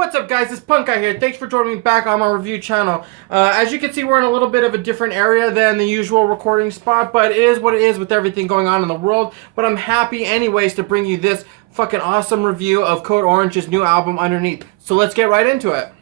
What's up guys, it's Punk Guy here. Thanks for joining me back on my review channel. As you can see, we're in a little bit of a different area than the usual recording spot, but it is what it is with everything going on in the world. But I'm happy anyways to bring you this fucking awesome review of Code Orange's new album, Underneath. So let's get right into it.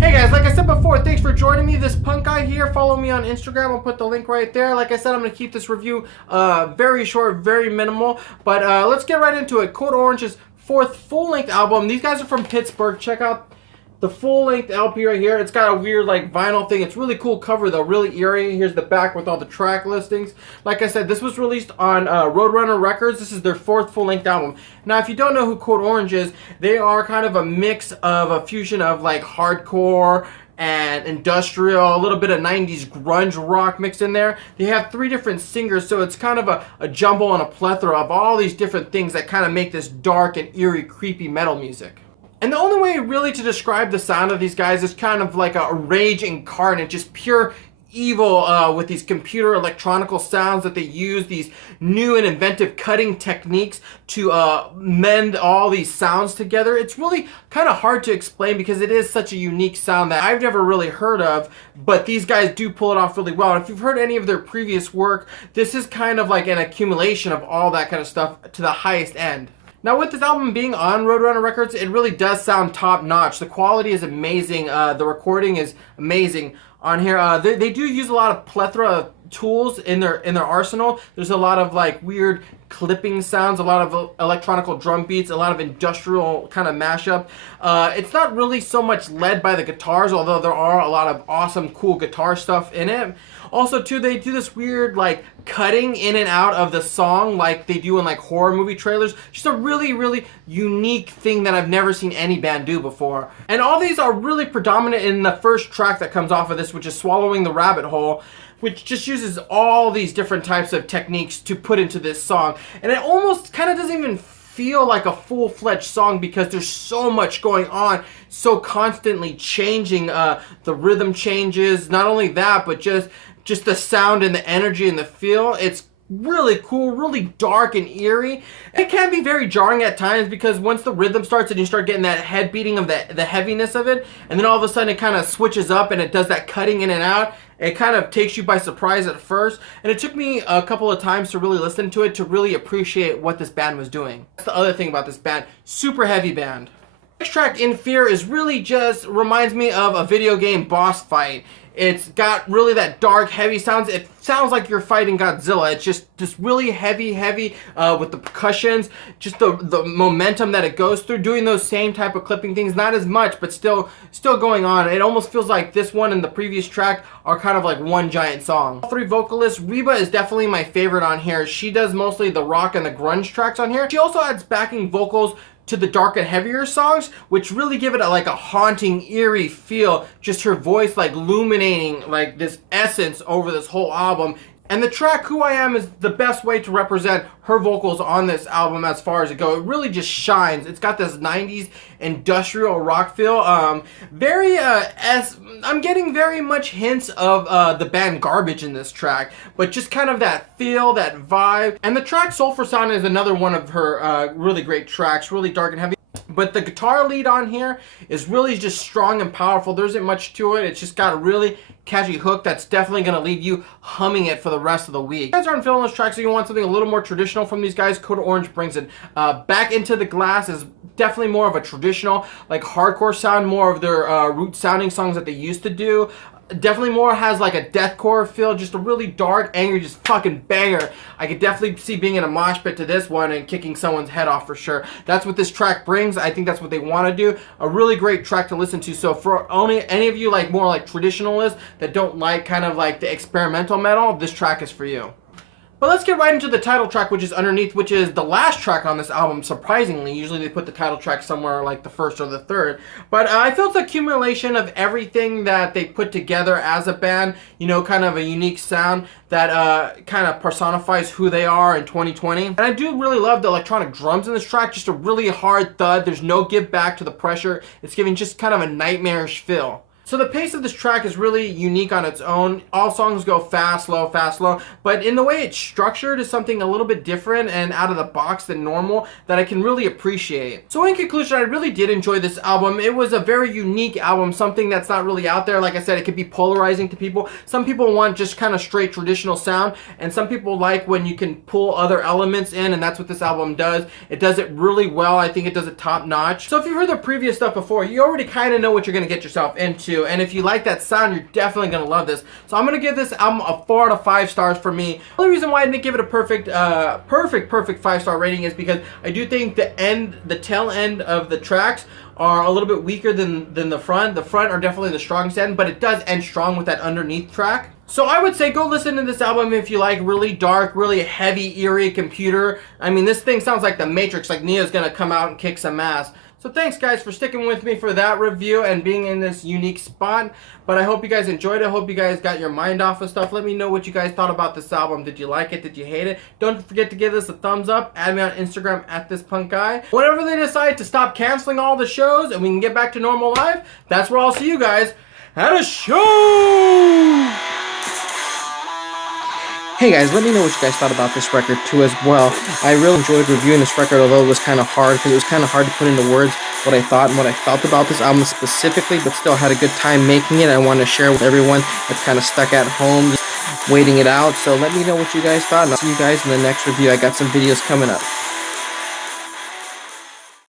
Hey guys, like I said before, thanks for joining me. This Punk Guy here. Follow me on Instagram. I'll put the link right there. Like I said, I'm going to keep this review very short, very minimal. But let's get right into it. Code Orange's fourth full-length album. These guys are from Pittsburgh. Check out the full-length LP right here. It's got a weird like vinyl thing. It's really cool cover though, really eerie. Here's the back with all the track listings. Like I said, this was released on Roadrunner Records. This is their fourth full-length album. Now, if you don't know who Code Orange is, they are kind of a mix of a fusion of like hardcore and industrial, a little bit of 90s grunge rock mixed in there. They have three different singers, so it's kind of a jumble and a plethora of all these different things that kind of make this dark and eerie, creepy metal music. And the only way really to describe the sound of these guys is kind of like a rage incarnate, just pure evil with these computer electronical sounds that they use, these new and inventive cutting techniques to mend all these sounds together. It's really kind of hard to explain because it is such a unique sound that I've never really heard of, but these guys do pull it off really well. And if you've heard any of their previous work, this is kind of like an accumulation of all that kind of stuff to the highest end. Now, with this album being on Roadrunner Records, it really does sound top-notch. The quality is amazing. The recording is amazing on here. They do use a lot of plethora of tools in their arsenal. There's a lot of like weird clipping sounds, a lot of electronical drum beats, a lot of industrial kind of mashup. It's not really so much led by the guitars, although there are a lot of awesome, cool guitar stuff in it. Also, too, they do this weird, like, cutting in and out of the song like they do in, like, horror movie trailers. Just a really, really unique thing that I've never seen any band do before. And all these are really predominant in the first track that comes off of this, which is Swallowing the Rabbit Hole, which just uses all these different types of techniques to put into this song. And it almost kind of doesn't even feel like a full-fledged song because there's so much going on, so constantly changing. The rhythm changes, not only that, but just the sound and the energy and the feel. It's really cool, really dark and eerie. It can be very jarring at times because once the rhythm starts and you start getting that head beating of the heaviness of it, and then all of a sudden it kind of switches up and it does that cutting in and out, it kind of takes you by surprise at first. And it took me a couple of times to really listen to it to really appreciate what this band was doing. That's the other thing about this band. Super heavy band. The next track, In Fear, is really just reminds me of a video game boss fight. It's got really that dark, heavy sounds. It sounds like you're fighting Godzilla. It's just really heavy with the percussions, just the momentum that it goes through, doing those same type of clipping things. Not as much, but still going on. It almost feels like this one and the previous track are kind of like one giant song. All three vocalists, Reba is definitely my favorite on here. She does mostly the rock and the grunge tracks on here. She also adds backing vocals to the dark and heavier songs, which really give it like a haunting, eerie feel. Just her voice like illuminating like this essence over this whole album. And the track Who I Am is the best way to represent her vocals on this album as far as it goes. It really just shines. It's got this 90s industrial rock feel. I'm getting very much hints of the band Garbage in this track, but just kind of that feel, that vibe. And the track Sulfur Sound is another one of her really great tracks, really dark and heavy. But the guitar lead on here is really just strong and powerful. There isn't much to it. It's just got a really catchy hook that's definitely going to leave you humming it for the rest of the week. If you guys aren't feeling those tracks and you want something a little more traditional from these guys, Code Orange brings it. Back Into the Glass is definitely more of a traditional, like hardcore sound, more of their root sounding songs that they used to do. Definitely more has like a deathcore feel, just a really dark, angry, just fucking banger. I could definitely see being in a mosh pit to this one and kicking someone's head off for sure. That's what this track brings. I think that's what they want to do. A really great track to listen to. So for only any of you like more like traditionalists that don't like kind of like the experimental metal, this track is for you. But let's get right into the title track, which is Underneath, which is the last track on this album, surprisingly. Usually they put the title track somewhere like the first or the third. But I feel it's an accumulation of everything that they put together as a band. You know, kind of a unique sound that kind of personifies who they are in 2020. And I do really love the electronic drums in this track. Just a really hard thud. There's no give back to the pressure. It's giving just kind of a nightmarish feel. So the pace of this track is really unique on its own. All songs go fast, slow, but in the way it's structured is something a little bit different and out of the box than normal that I can really appreciate. So in conclusion, I really did enjoy this album. It was a very unique album, something that's not really out there. Like I said, it could be polarizing to people. Some people want just kind of straight traditional sound, and some people like when you can pull other elements in, and that's what this album does. It does it really well. I think it does it top notch. So if you've heard the previous stuff before, you already kind of know what you're going to get yourself into, and if you like that sound, you're definitely going to love this. So I'm going to give this album a 4 out of 5 stars for me. The only reason why I didn't give it a perfect 5-star rating is because I do think the tail end of the tracks are a little bit weaker than the front. The front are definitely the strongest end, but it does end strong with that underneath track. So I would say go listen to this album if you like really dark, really heavy, eerie computer. I mean, this thing sounds like the Matrix, like Neo's gonna come out and kick some ass. So thanks guys for sticking with me for that review and being in this unique spot. But I hope you guys enjoyed it. I hope you guys got your mind off of stuff. Let me know what you guys thought about this album. Did you like it? Did you hate it? Don't forget to give this a thumbs up. Add me on Instagram at ThisPunkGuy. Whenever they decide to stop canceling all the shows and we can get back to normal life, that's where I'll see you guys at a show! Hey guys, let me know what you guys thought about this record too as well. I really enjoyed reviewing this record, although it was kind of hard because it was kind of hard to put into words what I thought and what I felt about this album specifically, but still had a good time making it. I want to share with everyone that's kind of stuck at home just waiting it out. So let me know what you guys thought, and I'll see you guys in the next review. I got some videos coming up.